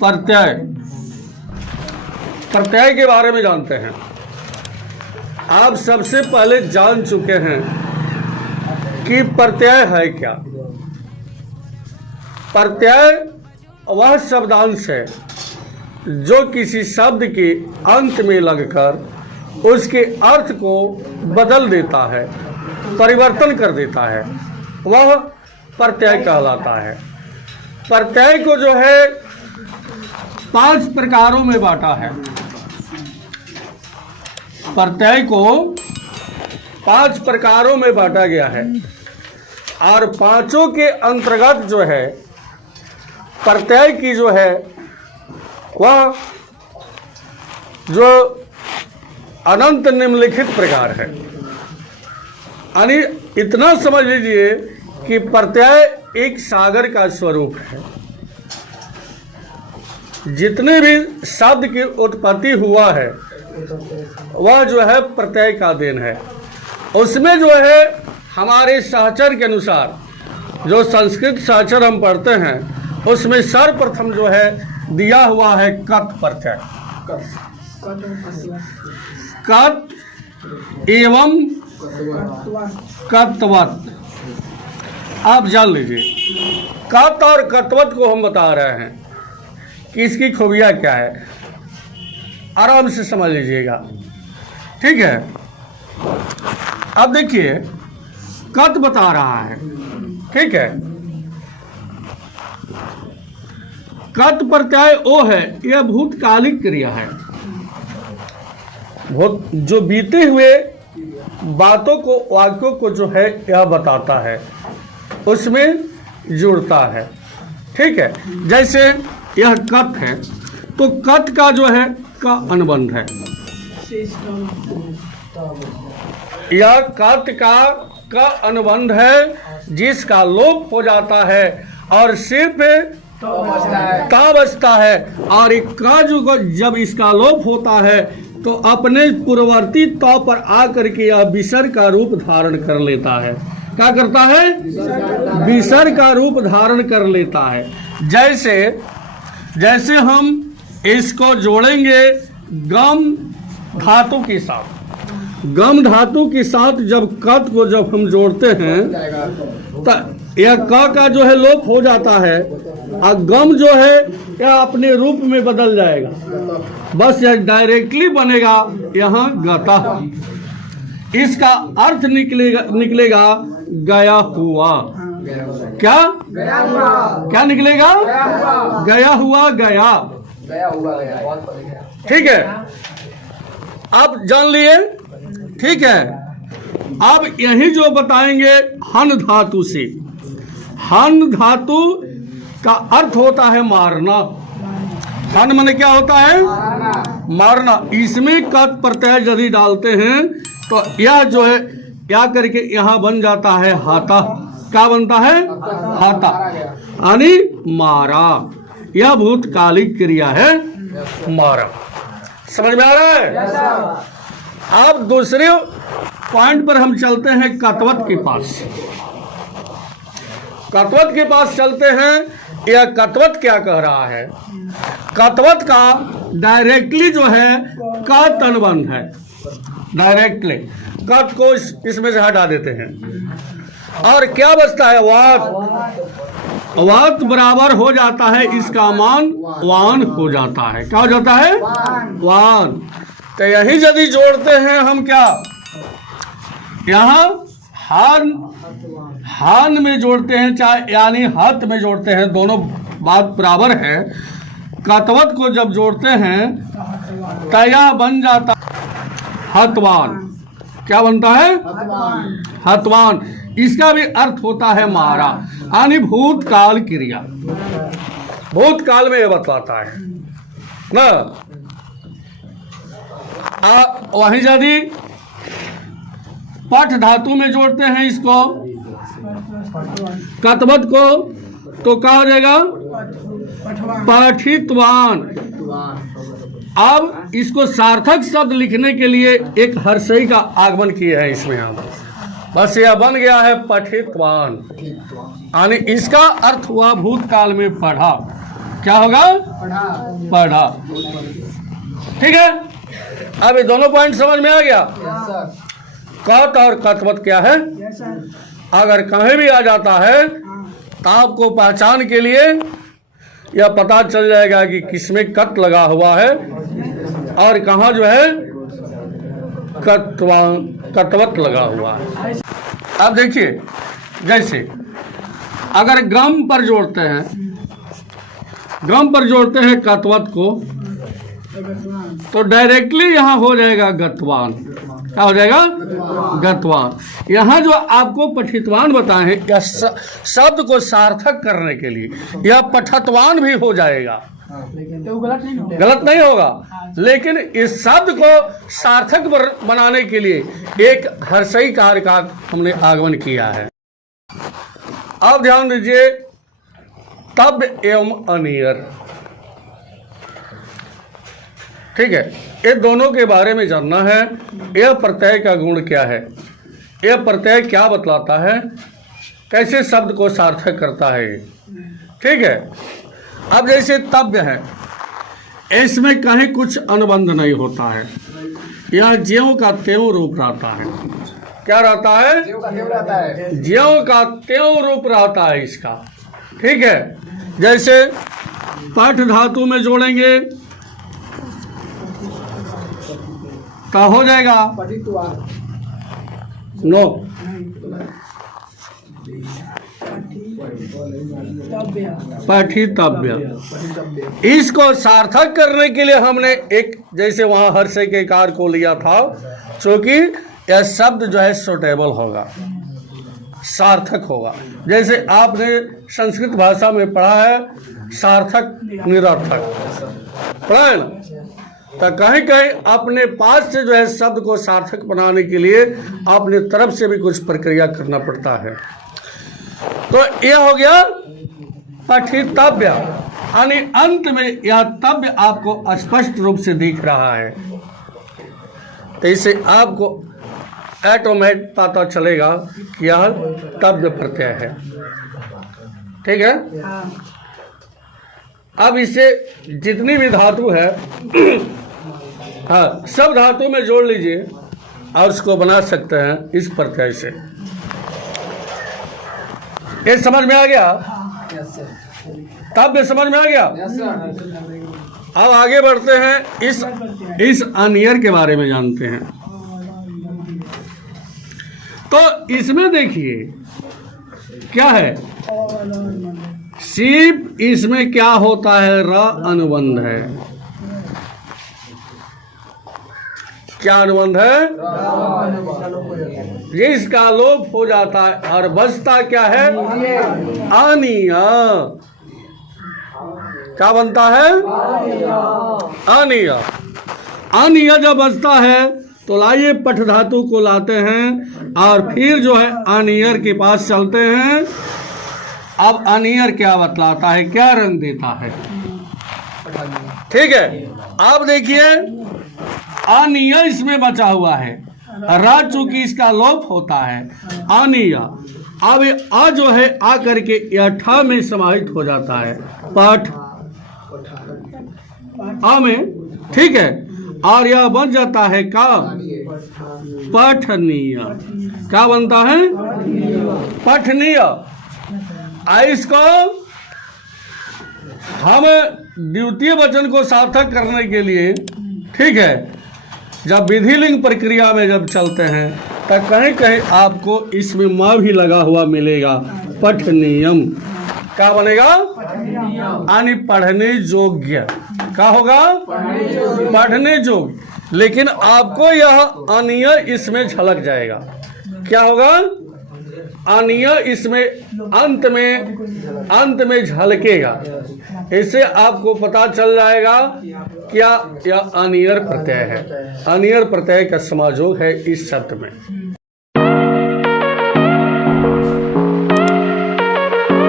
प्रत्यय, प्रत्यय के बारे में जानते हैं। आप सबसे पहले जान चुके हैं कि प्रत्यय है क्या। प्रत्यय वह शब्दांश है जो किसी शब्द के अंत में लगकर उसके अर्थ को बदल देता है, परिवर्तन कर देता है, वह प्रत्यय कहलाता है। प्रत्यय को जो है 5 प्रकारों में बांटा है। प्रत्यय को 5 प्रकारों में बांटा गया है और पांचों के अंतर्गत जो है प्रत्यय की जो है वह जो अनंत निम्नलिखित प्रकार है। यानी इतना समझ लीजिए कि प्रत्यय एक सागर का स्वरूप है। जितने भी शब्द की उत्पत्ति हुआ है वह जो है प्रत्यय का देन है। उसमें जो है हमारे सहचर के अनुसार जो संस्कृत सहचर हम पढ़ते हैं उसमें सर्वप्रथम जो है दिया हुआ है कत प्रत्यय। कत एवं कत्वत। आप जान लीजिए कत और कत्वत को हम बता रहे हैं कि इसकी खूबियाँ क्या है। आराम से समझ लीजिएगा, ठीक है। अब देखिए कत बता रहा है, ठीक है। कत प्रत्यय ओ है, यह भूतकालिक क्रिया है। जो बीते हुए बातों को, वाक्यों को जो है यह बताता है, उसमें जुड़ता है, ठीक है। जैसे यह कत है तो कत का जो है का अनुबंध है। यह कत का अनुबंध है जिसका लोप हो जाता है और सिर्फ का बचता है। और एक का जो जब इसका लोप होता है तो अपने पूर्ववर्ती तौ पर आकर के यह विसर्ग का रूप धारण कर लेता है। क्या करता है? विसर्ग का रूप धारण कर लेता है। जैसे हम इसको जोड़ेंगे गम धातु के साथ। गम धातु के साथ जब कत को जब हम जोड़ते हैं तो यह क का जो है लोप हो जाता है और गम जो है यह अपने रूप में बदल जाएगा। बस यह डायरेक्टली बनेगा यहाँ गता। इसका अर्थ निकलेगा गया हुआ। क्या निकलेगा? गया हुआ, गया। ठीक है, आप जान लिए, ठीक है। अब यही जो बताएंगे हन धातु से। हन धातु का अर्थ होता है मारना। हन माने क्या होता है? मारना। इसमें कत प्रत्यय यदि डालते हैं तो यह जो है क्या करके यहाँ बन जाता है हाथा। क्या बनता है? हाथा, यानी मारा। यह भूतकालिक क्रिया है, मारा। समझ में आ रहा है? अब दूसरे पॉइंट पर हम चलते हैं कत्वत के पास। कत्वत के पास चलते हैं। यह कत्वत क्या कह रहा है? कत्वत का डायरेक्टली जो है कत अनुबंध है। डायरेक्टली कत को इसमें से हटा देते हैं और क्या बचता है? वात। वात बराबर हो जाता है, इसका मान वान हो जाता है। क्या हो जाता है? वान। तो यही यदि जोड़ते हैं हम, क्या यहाँ हान में जोड़ते हैं चाहे यानी हत में जोड़ते हैं, दोनों बात बराबर है। कत्वत को जब जोड़ते हैं तो यह बन जाता हतवान। क्या बनता है? हतवान। इसका भी अर्थ होता है मारा, यानी भूतकाल क्रिया। भूतकाल में यह बतलाता है ना। वहीं यदि पठ धातु में जोड़ते हैं इसको कत्वत को तो क्या हो जाएगा? पठितवान। अब इसको सार्थक शब्द लिखने के लिए एक हर्षई का आगमन किया है इसमें हम। बस यह बन गया है पठितवान, यानी इसका अर्थ हुआ भूतकाल में पढ़ा। क्या होगा? पढ़ा। ठीक है, अब ये दोनों पॉइंट समझ में आ गया। कत और कतवत क्या है? अगर कहीं भी आ जाता है तो आपको पहचान के लिए यह पता चल जाएगा कि किसमें कत लगा हुआ है और कहाँ जो है कतवत लगा हुआ है। अब देखिए, जैसे अगर ग्राम पर जोड़ते हैं कतवत को, तो डायरेक्टली यहाँ हो जाएगा गतवान। क्या हो जाएगा? गतवान। यहाँ जो आपको पठितवान बताए हैं, या शब्द को सार्थक करने के लिए यह पठतवान भी हो जाएगा। गलत नहीं होगा, लेकिन इस शब्द को सार्थक बनाने के लिए एक हर्षई कार्य का हमने आगमन किया है। अब ध्यान दीजिए, तब एवं अनियर। ठीक है, ये दोनों के बारे में जानना है। यह प्रत्यय का गुण क्या है, यह प्रत्यय क्या बतलाता है, कैसे शब्द को सार्थक करता है। ठीक है, अब जैसे तव्य है, इसमें कहीं कुछ अनुबंध नहीं होता है, यह ज्यों का त्यों रूप रहता है। क्या रहता है? ज्यों का त्यों रूप रहता है इसका। ठीक है, जैसे पठ धातु में जोड़ेंगे तो हो जाएगा नो। पठितव्य। इसको सार्थक करने के लिए हमने एक, जैसे वहां हर्षय के कार को लिया था, क्योंकि यह शब्द जो है सुटेबल होगा, सार्थक होगा। जैसे आपने संस्कृत भाषा में पढ़ा है सार्थक निरर्थक, पढ़ा है ना? तो कहीं कहीं अपने पास से जो है शब्द को सार्थक बनाने के लिए अपने तरफ से भी कुछ प्रक्रिया करना पड़ता है। तो यह हो गया पठितव्य, यानी अंत में यह तव्य आपको स्पष्ट रूप से दिख रहा है, तो इसे आपको ऑटोमेटिक पता चलेगा कि यह तव्य प्रत्यय है। ठीक है, अब इसे जितनी भी धातु है हाँ, सब धातु में जोड़ लीजिए और उसको बना सकते हैं इस प्रत्यय से। ये समझ में आ गया? तब समझ में आ गया। अब आगे बढ़ते हैं, इस अनियर के बारे में जानते हैं। तो इसमें देखिए क्या है, सिर्फ इसमें क्या होता है, र अनुबंध है। क्या अनुबंध है? जिसका लोप हो जाता है और बचता क्या है? अनीय। क्या बनता है? अनीय। अनीय जब बचता है तो लाइए पठ धातु को लाते हैं और फिर जो है अनियर के पास चलते हैं। अब अनियर क्या बतलाता है, क्या रंग देता है? ठीक है, अब देखिए अनिय इसमें बचा हुआ है, रा चूंकि इसका लोप होता है, अनिय। अब अ जो है आ करके यह ठ में समाहित हो जाता है, पठ अ में। ठीक है, और यह बन जाता है का पठनीय। क्या बनता है? पठनीय। इसको हम द्वितीय वचन को सार्थक करने के लिए, ठीक है, जब विधिलिंग प्रक्रिया में जब चलते हैं तो कहीं कहीं आपको इसमें म भी लगा हुआ मिलेगा, पठनीयम। क्या बनेगा? यानी पढ़ने योग्य। क्या होगा? पढ़ने योग्य। लेकिन आपको यह अनिय इसमें झलक जाएगा। क्या होगा? अनिय इसमें अंत में झलकेगा। इससे आपको पता चल जाएगा क्या यह अनियर प्रत्यय है। अनियर प्रत्यय का समाजोग है इस शब्द में।